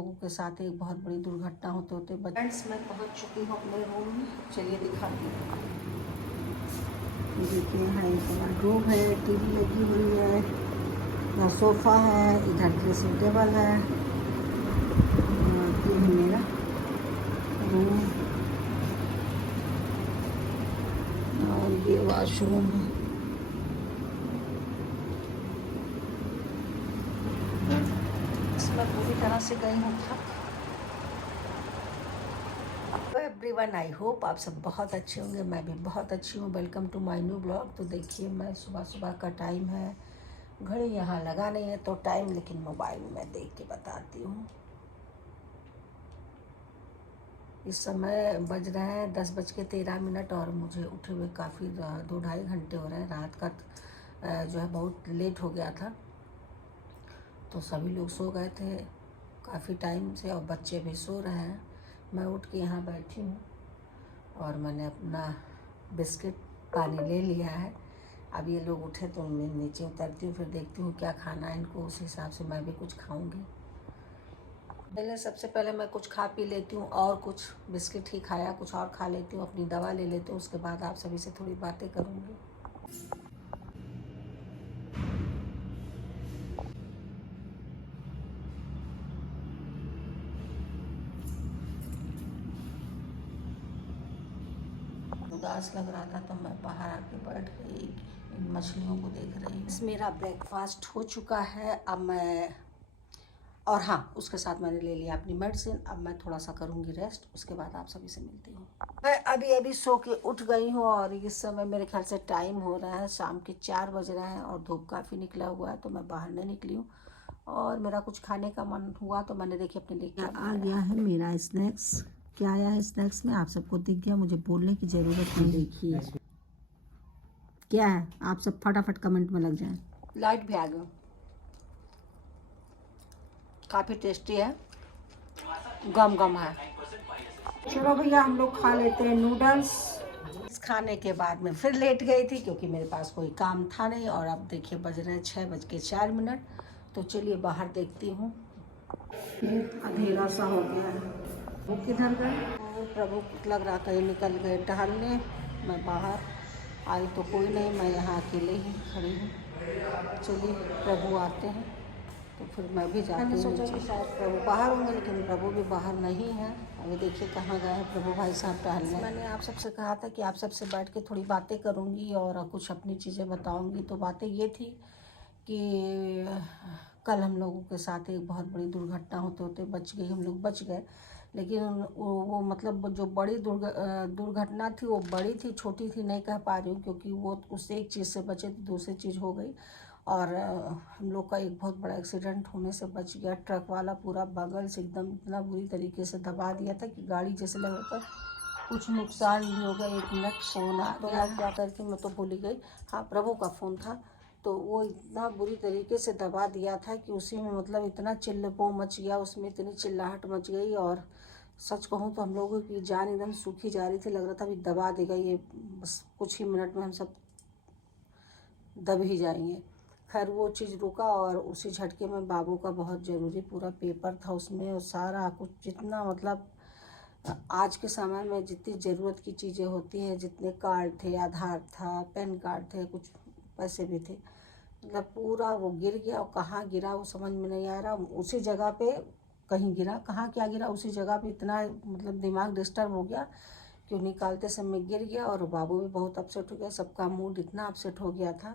लोगों के साथ एक बहुत बड़ी दुर्घटना होते होते फ्रेंड्स मैं पहुंच चुकी हूँ अपने रूम में। चलिए दिखाती हूँ। देखिए यहाँ एक वार्डरोब है, टीवी लगी हुई है, यहाँ सोफ़ा है, इधर ड्रेसिंग टेबल है, और ये मेरा रूम और ये वॉशरूम है। इसमें पूरी तरह से गई हूँ थक। एवरीवन, आई होप आप सब बहुत अच्छे होंगे। मैं भी बहुत अच्छी हूँ। Welcome to my new blog. तो देखिए मैं सुबह सुबह का टाइम है, घड़ी यहाँ लगा नहीं है तो टाइम, लेकिन मोबाइल में मैं देख के बताती हूँ। इस समय बज रहे हैं 10:13 और मुझे उठे हुए काफ़ी 2-2.5 घंटे हो रहे हैं। रात का जो है बहुत लेट हो गया था, तो सभी लोग सो गए थे काफ़ी टाइम से और बच्चे भी सो रहे हैं। मैं उठ के यहाँ बैठी हूँ और मैंने अपना बिस्किट पानी ले लिया है। अब ये लोग उठे तो मैं नीचे उतरती हूँ, फिर देखती हूँ क्या खाना है इनको, उस हिसाब से मैं भी कुछ खाऊंगी। सबसे पहले मैं कुछ खा पी लेती हूँ, और कुछ बिस्किट ही खाया, कुछ और खा लेती हूँ, अपनी दवा ले लेती हूँ। उसके बाद आप सभी से थोड़ी बातें करूँगी। उदास लग रहा था तो मैं बाहर आके बैठ गई, इन मछलियों को देख रही हूँ। मेरा ब्रेकफास्ट हो चुका है। अब मैं और हाँ, उसके साथ मैंने ले लिया अपनी मेडिसिन। अब मैं थोड़ा सा करूँगी रेस्ट, उसके बाद आप सभी से मिलती हूँ। मैं अभी सो के उठ गई हूँ और इस समय मेरे ख्याल से टाइम हो रहा है शाम के 4 बज रहे हैं और धूप काफ़ी निकला हुआ है, तो मैं बाहर नहीं निकली हूँ। और मेरा कुछ खाने का मन हुआ तो मैंने देखिए अपने लिए आ गया है मेरा स्नैक्स। क्या आया है स्नैक्स में, आप सबको दिख गया, मुझे बोलने की ज़रूरत नहीं। देखिए क्या है, आप सब फटाफट कमेंट में लग जाएं। लाइट भी आ गया, काफ़ी टेस्टी है, गम गम है। चलो भैया हम लोग खा लेते हैं नूडल्स। इस खाने के बाद मैं फिर लेट गई थी क्योंकि मेरे पास कोई काम था नहीं। और अब देखिए बज रहे हैं 6:04। तो चलिए बाहर देखती हूँ। अंधेरा सा हो गया है। वो किधर गए? प्रभु लग रहा कहीं निकल गए टहलने। मैं बाहर आई तो कोई नहीं, मैं यहाँ अकेले ही खड़ी हूँ। चलिए प्रभु आते हैं तो फिर मैं भी जाती हूँ। मैंने सोचा कि शायद प्रभु बाहर होंगे, लेकिन प्रभु भी बाहर नहीं है। अभी देखिए कहाँ गए हैं प्रभु भाई साहब टहलने। मैंने आप सबसे कहा था कि आप सबसे बैठ के थोड़ी बातें करूँगी और कुछ अपनी चीज़ें बताऊँगी। तो बातें ये थी कि कल हम लोगों के साथ एक बहुत बड़ी दुर्घटना होते होते बच गई, हम लोग बच गए। लेकिन वो मतलब जो बड़ी दुर्घटना थी वो बड़ी थी, छोटी थी नहीं कह पा रही हूँ, क्योंकि वो उससे एक चीज़ से बचे तो दूसरी चीज़ हो गई। और हम लोग का एक बहुत बड़ा एक्सीडेंट होने से बच गया। ट्रक वाला पूरा बगल से एकदम इतना बुरी तरीके से दबा दिया था कि गाड़ी जैसे लग रहा था कुछ नुकसान भी होगा। 1 मिनट फ़ोन आ गया, क्या करती मैं तो भूल ही गई। हाँ, प्रभु का फ़ोन था। तो वो इतना बुरी तरीके से दबा दिया था कि उसी में मतलब इतना चिल्लपो मच गया, उसमें इतनी चिल्लाहट मच गई। और सच कहूँ तो हम लोगों की जान एकदम सूखी जा रही थी, लग रहा था अभी दबा देगा ये, बस कुछ ही मिनट में हम सब दब ही जाएंगे। खैर वो चीज़ रुका और उसी झटके में बाबू का बहुत ज़रूरी पूरा पेपर था उसमें, और सारा कुछ जितना मतलब आज के समय में जितनी ज़रूरत की चीज़ें होती हैं, जितने कार्ड थे, आधार था, पैन कार्ड थे, कुछ पैसे भी थे, मतलब पूरा वो गिर गया। और कहाँ गिरा वो समझ में नहीं आ रहा। उसी जगह पे कहीं गिरा, कहाँ क्या गिरा, उसी जगह पे इतना मतलब दिमाग डिस्टर्ब हो गया कि निकालते समय गिर गया। और बाबू भी बहुत अपसेट हो गया, सबका मूड इतना अपसेट हो गया था।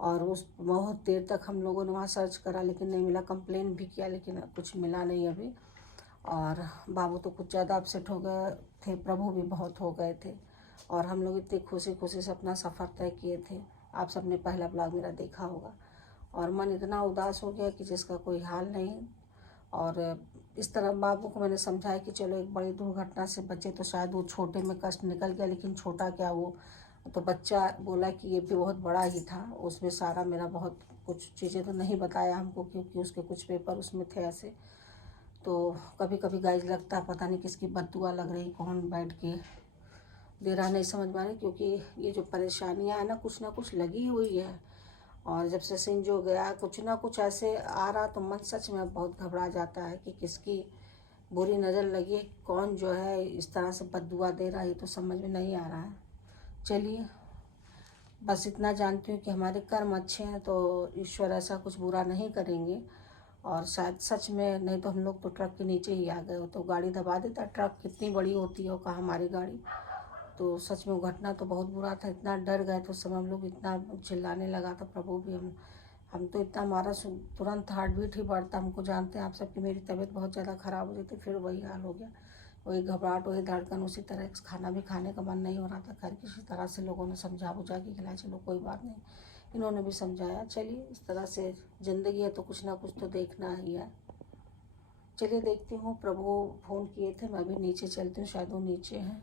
और उस बहुत देर तक हम लोगों ने वहाँ सर्च करा लेकिन नहीं मिला, कंप्लेन भी किया लेकिन कुछ मिला नहीं अभी। और बाबू तो कुछ ज़्यादा अपसेट हो गए थे, प्रभु भी बहुत हो गए थे। और हम लोग इतनी खुशी खुशी से अपना सफ़र तय किए थे। आप सबने पहला ब्लॉग मेरा देखा होगा। और मन इतना उदास हो गया कि जिसका कोई हाल नहीं। और इस तरह बाबू को मैंने समझाया कि चलो एक बड़ी दुर्घटना से बचे तो शायद वो छोटे में कष्ट निकल गया, लेकिन छोटा क्या वो तो बच्चा बोला कि ये भी बहुत बड़ा ही था। उसमें सारा मेरा बहुत कुछ चीज़ें तो नहीं बताया हमको, क्योंकि उसके कुछ पेपर उसमें थे ऐसे। तो कभी कभी गाइज लगता है पता नहीं किसकी बद्दुआ लग रही, कौन बैठ के दे रहा नहीं समझ में आ रही, क्योंकि ये जो परेशानियाँ हैं ना कुछ लगी हुई है। और जब से सिंजो गया कुछ ना कुछ ऐसे आ रहा तो मन सच में बहुत घबरा जाता है कि किसकी बुरी नज़र लगी है, कौन जो है इस तरह से बद्दुआ दे रहा है, ये तो समझ में नहीं आ रहा है। चलिए, बस इतना जानती हूँ कि हमारे कर्म अच्छे हैं तो ईश्वर ऐसा कुछ बुरा नहीं करेंगे। और शायद सच में, नहीं तो हम लोग तो ट्रक के नीचे ही आ गए हो, तो गाड़ी दबा देता। ट्रक कितनी बड़ी होती है, कहाँ हमारी गाड़ी। तो सच में वो घटना तो बहुत बुरा था, इतना डर गए तो सब हम लोग, इतना चिल्लाने लगा था प्रभु भी। हम तो इतना, हमारा तुरंत हार्ट बीट ही बढ़ता। हमको जानते हैं आप सब कि मेरी तबीयत बहुत ज़्यादा ख़राब हो जाती, फिर वही हाल हो गया, वही घबराहट, वही धड़कन, उसी तरह खाना भी खाने का मन नहीं हो रहा था। खैर किसी तरह से लोगों ने समझा बुझा के खिलाया, चलो कोई बात नहीं, इन्होंने भी समझाया। चलिए, इस तरह से ज़िंदगी है तो कुछ ना कुछ तो देखना ही है। चलिए देखती हूँ, प्रभु फ़ोन किए थे, मैं भी नीचे चलती हूँ, शायद वो नीचे हैं।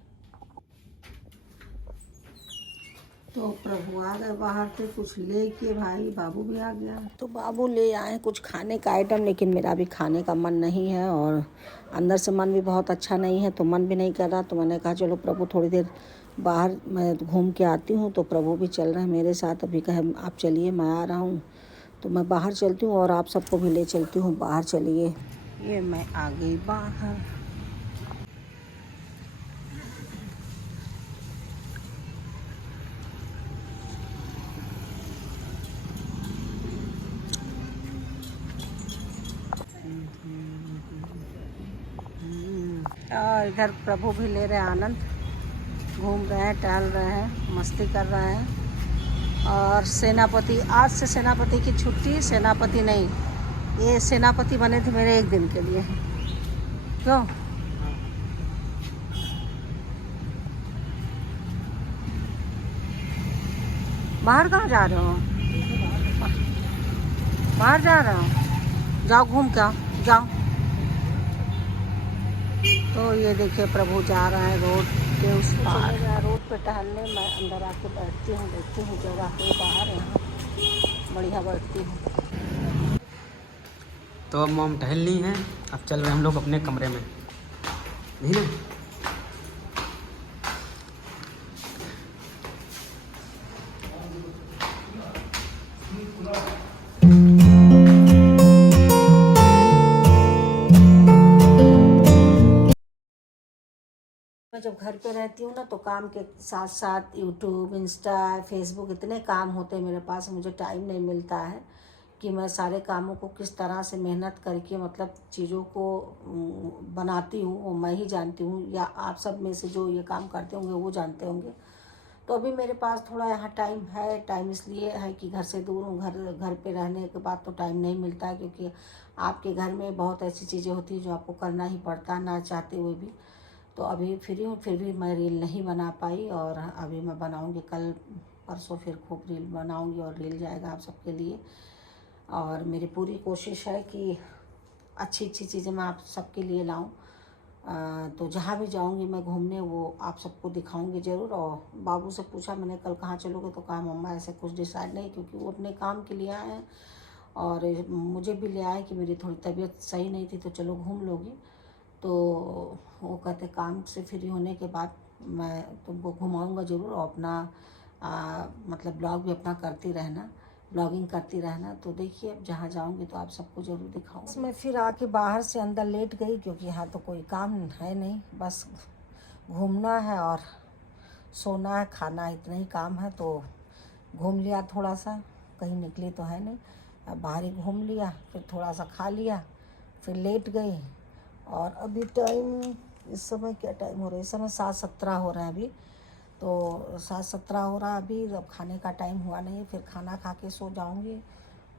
तो प्रभु आ गए बाहर से कुछ लेके, भाई बाबू भी आ गया। तो बाबू ले आए कुछ खाने का आइटम, लेकिन मेरा भी खाने का मन नहीं है और अंदर से मन भी बहुत अच्छा नहीं है, तो मन भी नहीं कर रहा। तो मैंने कहा चलो प्रभु थोड़ी देर बाहर मैं घूम के आती हूँ। तो प्रभु भी चल रहे हैं मेरे साथ। अभी कहे आप चलिए, मैं आ रहा हूँ। तो मैं बाहर चलती हूँ और आप सबको भी ले चलती हूँ बाहर। चलिए, ये मैं आ गई बाहर। और इधर प्रभु भी ले रहे हैं आनंद, घूम रहे हैं, टहल रहे हैं, मस्ती कर रहे हैं। और सेनापति, आज से सेनापति की छुट्टी। सेनापति नहीं, ये सेनापति बने थे मेरे एक दिन के लिए। क्यों? बाहर कहाँ जा रहे हो? बाहर जा रहे हो? जाओ घूम के आओ, जाओ। तो ये देखिए प्रभु जा रहा है रोड के उस पार। रोड पे टहलने, मैं अंदर आके बैठती हूँ, देखती हूँ जगह कोई बाहर, यहाँ बढ़िया बैठती हूँ। तो अब हम टहल नहीं हैं, अब चल रहे हम लोग अपने कमरे में, नहीं ना? मैं जब घर पे रहती हूँ ना, तो काम के साथ साथ यूट्यूब, इंस्टा, फेसबुक, इतने काम होते हैं मेरे पास, मुझे टाइम नहीं मिलता है कि मैं सारे कामों को किस तरह से मेहनत करके मतलब चीज़ों को बनाती हूँ, वो मैं ही जानती हूँ, या आप सब में से जो ये काम करते होंगे वो जानते होंगे। तो अभी मेरे पास थोड़ा यहाँ टाइम है। टाइम इसलिए है कि घर से दूर हूँ, घर पे रहने के बाद तो टाइम नहीं मिलता है, क्योंकि आपके घर में बहुत ऐसी चीज़ें होती हैं जो आपको करना ही पड़ता है, ना चाहते हुए भी। तो अभी फ्री हूँ, फिर भी मैं रील नहीं बना पाई, और अभी मैं बनाऊँगी, कल परसों फिर खूब रील बनाऊँगी और रील जाएगा आप सबके लिए। और मेरी पूरी कोशिश है कि अच्छी अच्छी चीज़ें मैं आप सबके लिए लाऊं। तो जहाँ भी जाऊंगी मैं घूमने, वो आप सबको दिखाऊंगी ज़रूर। और बाबू से पूछा मैंने, कल कहाँ चलोगे? तो कहा मम्मा ऐसे कुछ डिसाइड नहीं, क्योंकि वो अपने काम के लिए आए हैं और मुझे भी ले आए कि मेरी थोड़ी तबीयत सही नहीं थी, तो चलो घूम लोगी। तो वो कहते काम से फ्री होने के बाद मैं तुमको घुमाऊंगा ज़रूर, और अपना मतलब ब्लॉग भी अपना करती रहना, ब्लॉगिंग करती रहना। तो देखिए अब जहाँ जाऊँगी तो आप सबको ज़रूर दिखाऊंगी। मैं फिर आके बाहर से अंदर लेट गई, क्योंकि यहाँ तो कोई काम है नहीं, बस घूमना है और सोना है, खाना, इतना ही काम है। तो घूम लिया थोड़ा सा, कहीं निकली तो है नहीं, अब बाहर ही घूम लिया, फिर थोड़ा सा खा लिया, फिर लेट गई। और अभी टाइम, इस समय क्या टाइम हो रहा है? इस समय 7:17 हो रहा है अभी। तो 7:17 हो रहा है अभी, अब खाने का टाइम हुआ नहीं, फिर खाना खा के सो जाऊंगी।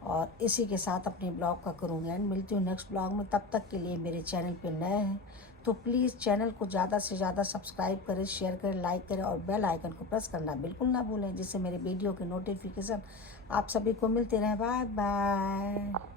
और इसी के साथ अपने ब्लॉग का करूँगी एंड। मिलती हूँ नेक्स्ट ब्लॉग में, तब तक के लिए मेरे चैनल पे नए हैं तो प्लीज़ चैनल को ज़्यादा से ज़्यादा सब्सक्राइब करें, शेयर करें, लाइक करें और बेल आइकन को प्रेस करना बिल्कुल ना भूलें, जिससे मेरे वीडियो के नोटिफिकेशन आप सभी को मिलते रहें। Bye bye.